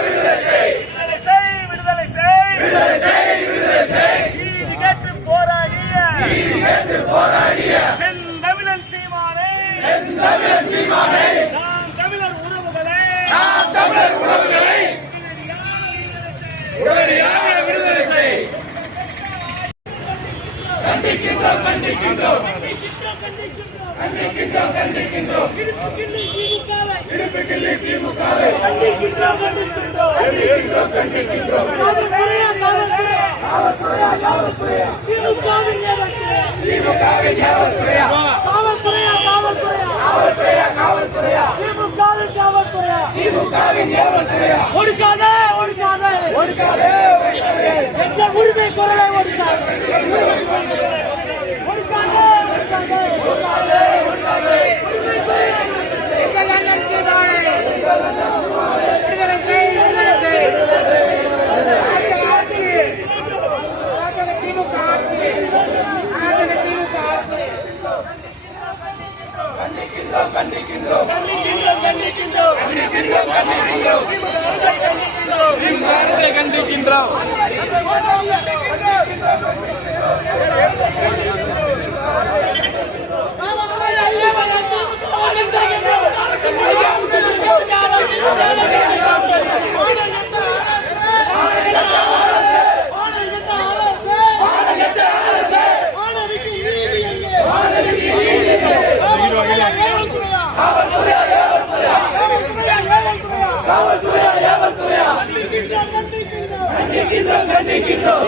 விடுதலை செய், விடுதலை செய். நீதி கேட்டு போராடிய செந்தமிழன் சீமானே, நாம் தமிழர் உறவுகளை உடனடியாக விடுதலை செய். கண்டிக்கின்றோம். இடுப்புக்கிள்ளி திமுகவை கண்டிக்கின்றோம். ஒடுக்காதே எங்கள் உரிமை குரலை ஒடுக்காதே. கண்டிக்கின்றோம். கண்டிக்கின்றோம்.